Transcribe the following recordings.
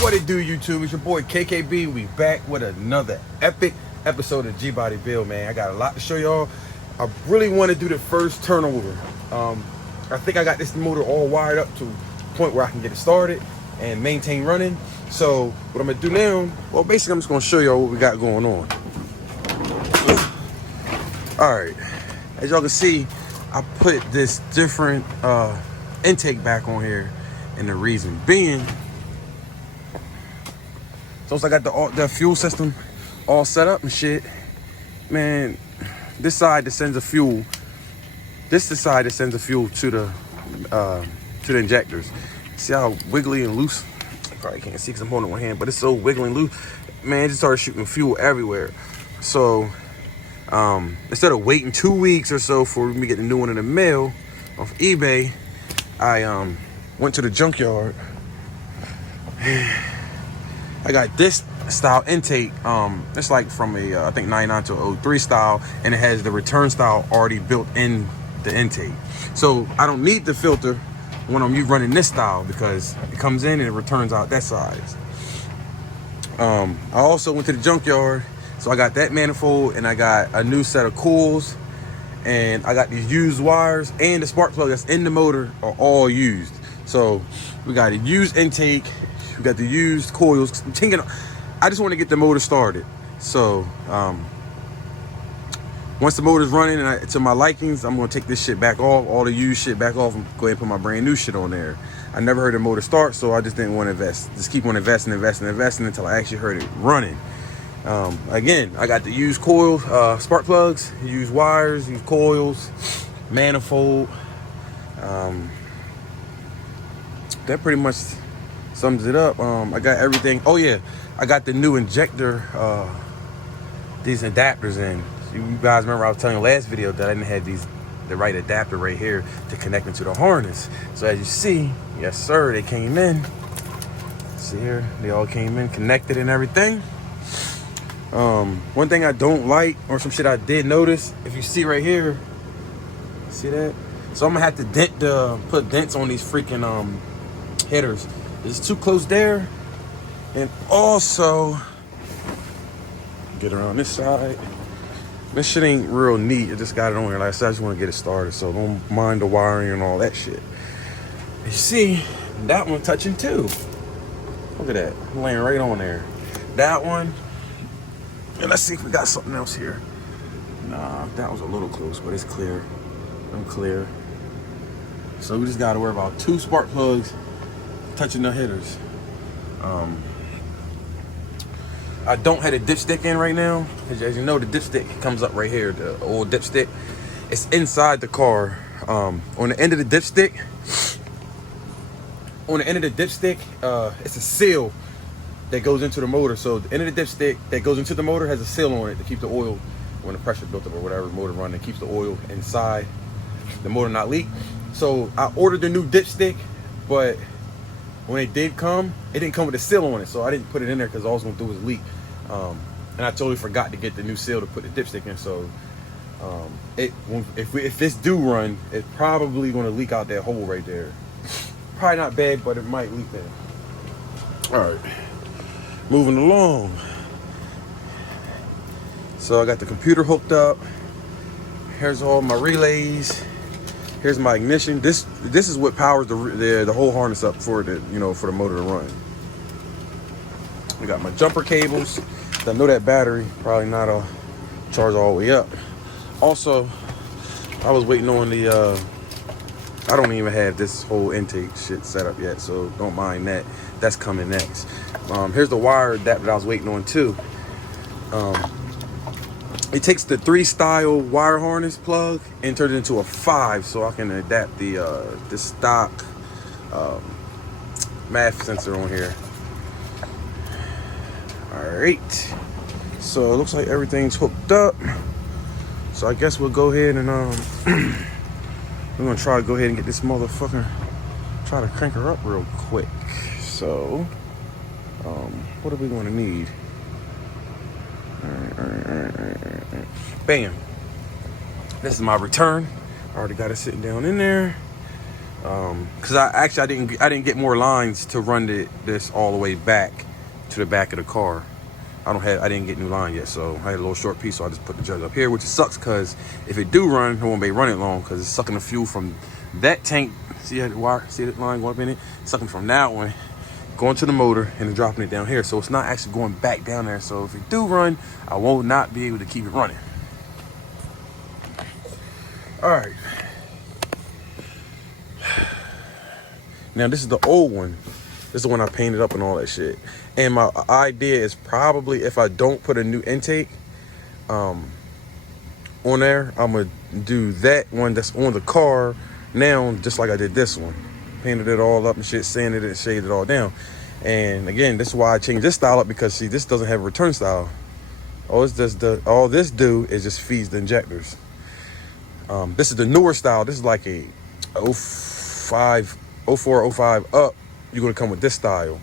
What it do, YouTube? It's your boy KKB. We back with another epic episode of GBody build, man. I got a lot to show y'all. I really want to do the first turnover. I think I got this motor all wired up to a point where I can get it started and maintain running. So what I'm gonna do now, well, basically I'm just gonna show y'all what we got going on. All right, as y'all can see, I put this different intake back on here, and the reason being, so once I got the fuel system all set up and shit, man, this side that sends the fuel, this is the side that sends the fuel to the injectors. See how wiggly and loose? You probably can't see because I'm holding one hand, but it's so wiggly and loose. Man, it just started shooting fuel everywhere. So instead of waiting 2 weeks or so for me to get the new one in the mail off eBay, I went to the junkyard. I got this style intake. It's like from a I think 99 to 03 style, and it has the return style already built in the intake. So I don't need the filter when I'm running this style because it comes in and it returns out that size. I also went to the junkyard, so I got that manifold, and I got a new set of coils, and I got these used wires, and the spark plug that's in the motor are all used. So we got a used intake, we got the used coils. I just want to get the motor started. So once the motor's running and to my likings, I'm gonna take this shit back off, all the used shit back off, and go ahead and put my brand new shit on there. I never heard a motor start, so I just didn't want to invest. Just keep on investing until I actually heard it running. Again, I got the used coils, spark plugs, used wires, used coils, manifold. That pretty much sums it up. I got everything. Oh yeah, I got the new injector, these adapters in. You guys remember I was telling you last video that I didn't have the right adapter right here to connect into the harness. So as you see, yes sir, they came in. See here, they all came in, connected and everything. One thing I don't like, or some shit I did notice, if you see right here, see that? So I'm gonna have to put dents on these freaking headers. It's too close there. And also, get around this side. This shit ain't real neat. I just got it on here. Like I said, I just want to get it started. So don't mind the wiring and all that shit. You see, that one touching too. Look at that, laying right on there. That one. And let's see if we got something else here. Nah, that was a little close, but it's clear. I'm clear. So we just got to worry about 2 spark plugs touching the headers. I don't have a dipstick in right now. As you know, the dipstick comes up right here, the old dipstick. It's inside the car. On the end of the dipstick, it's a seal that goes into the motor. So the end of the dipstick that goes into the motor has a seal on it to keep the oil, when the pressure built up or whatever, motor running, keeps the oil inside the motor not leak. So I ordered the new dipstick, but when it did come, it didn't come with a seal on it, so I didn't put it in there because all I was gonna do was leak. And I totally forgot to get the new seal to put the dipstick in. So if this do run, it's probably gonna leak out that hole right there. Probably not bad, but it might leak there. All right, moving along. So I got the computer hooked up. Here's all my relays. Here's my ignition. This is what powers the whole harness up for the for the motor to run. We got my jumper cables. I know that battery probably not a charge all the way up. Also, I was waiting on the. I don't even have this whole intake shit set up yet, so don't mind that. That's coming next. Here's the wire that I was waiting on too. It takes the 3 style wire harness plug and turns it into a 5, so I can adapt the stock math sensor on here. All right, so it looks like everything's hooked up. So I guess we'll go ahead and we're gonna try to go ahead and get this motherfucker, try to crank her up real quick. So what are we gonna need? All right. Bam. This is my return. I already got it sitting down in there. Because I didn't get more lines to run this all the way back to the back of the car. I didn't get new line yet, so I had a little short piece, so I just put the jug up here, which sucks because if it do run, it won't be running long because it's sucking the fuel from that tank. See that wire? See that line going up in it? It's sucking from that one, going to the motor, and then dropping it down here. So it's not actually going back down there. So if it do run, I will not be able to keep it running. All right. Now this is the old one. This is the one I painted up and all that shit. And my idea is probably if I don't put a new intake on there, I'm gonna do that one that's on the car now, just like I did this one. Painted it all up and shit, sanded it and shaded it all down. And again, this is why I changed this style up, because see, this doesn't have a return style. All this do is just feeds the injectors. This is the newer style. This is like a 05, 04, 05 up. You're gonna come with this style.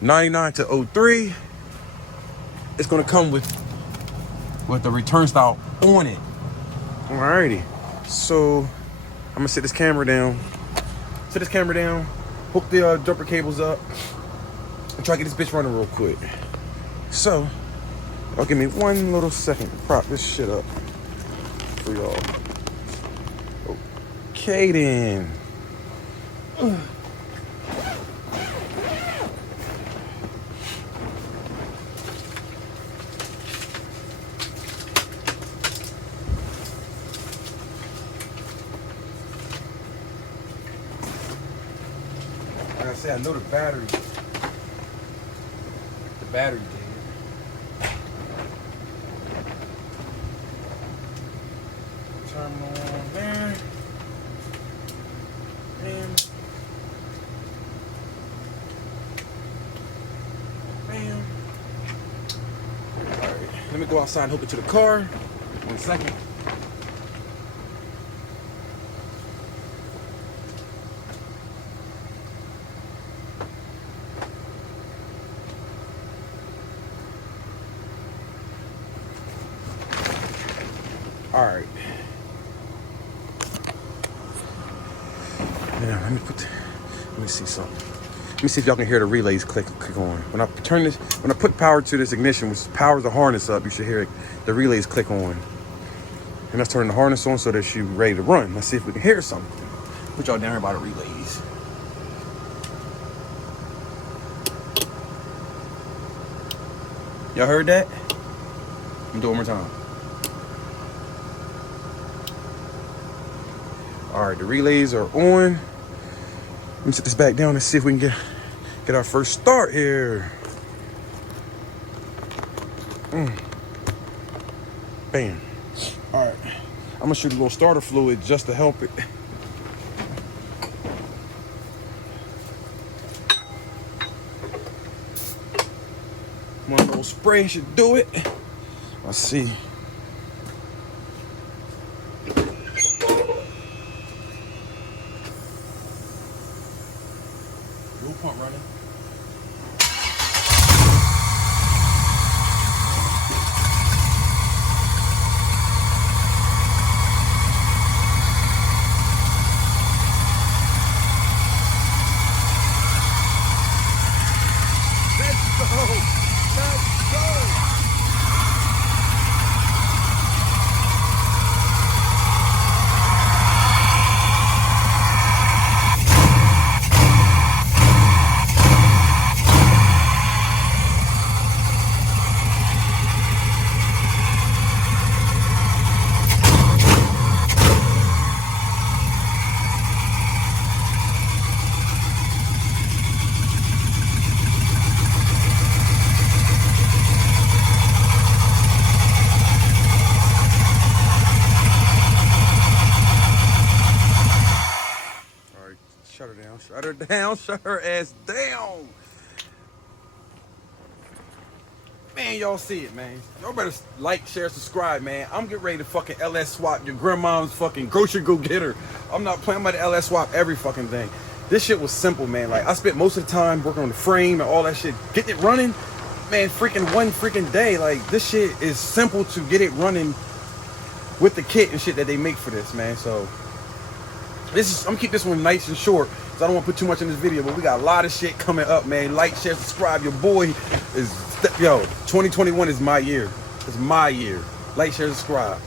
99 to 03, it's gonna come with the return style on it. Alrighty, so I'm gonna set this camera down. Hook the jumper cables up, and try to get this bitch running real quick. So, y'all give me one little second to prop this shit up for y'all. Okay then. Like I said, I know the battery dead. Terminal on there. And bam. Alright, let me go outside and hook it to the car. 1 second. All right. Yeah, let me see something. Let me see if y'all can hear the relays click on. When I put power to this ignition, which powers the harness up, you should hear the relays click on. And let's turn the harness on so that she's ready to run. Let's see if we can hear something. Put y'all down here by the relays. Y'all heard that? I'm gonna do it one more time. All right, the relays are on. Let me set this back down and see if we can get our first start here. Bam. All right, I'm gonna shoot a little starter fluid just to help it. One little spray should do it. Let's see. Fuel pump running. Let's go. Let's go. Shut her down, shut her down, shut her ass down. Man, y'all see it, man. Y'all better like, share, subscribe, man. I'm getting ready to fucking LS swap your grandma's fucking grocery go-getter. I'm not playing by the LS swap every fucking thing. This shit was simple, man. Like, I spent most of the time working on the frame and all that shit. Getting it running, man, freaking one freaking day. Like, this shit is simple to get it running with the kit and shit that they make for this, man. So, I'm gonna keep this one nice and short, so I don't want to put too much in this video. But we got a lot of shit coming up, man. Like, share, subscribe. Your boy is 2021 is my year. It's my year. Like, share, subscribe.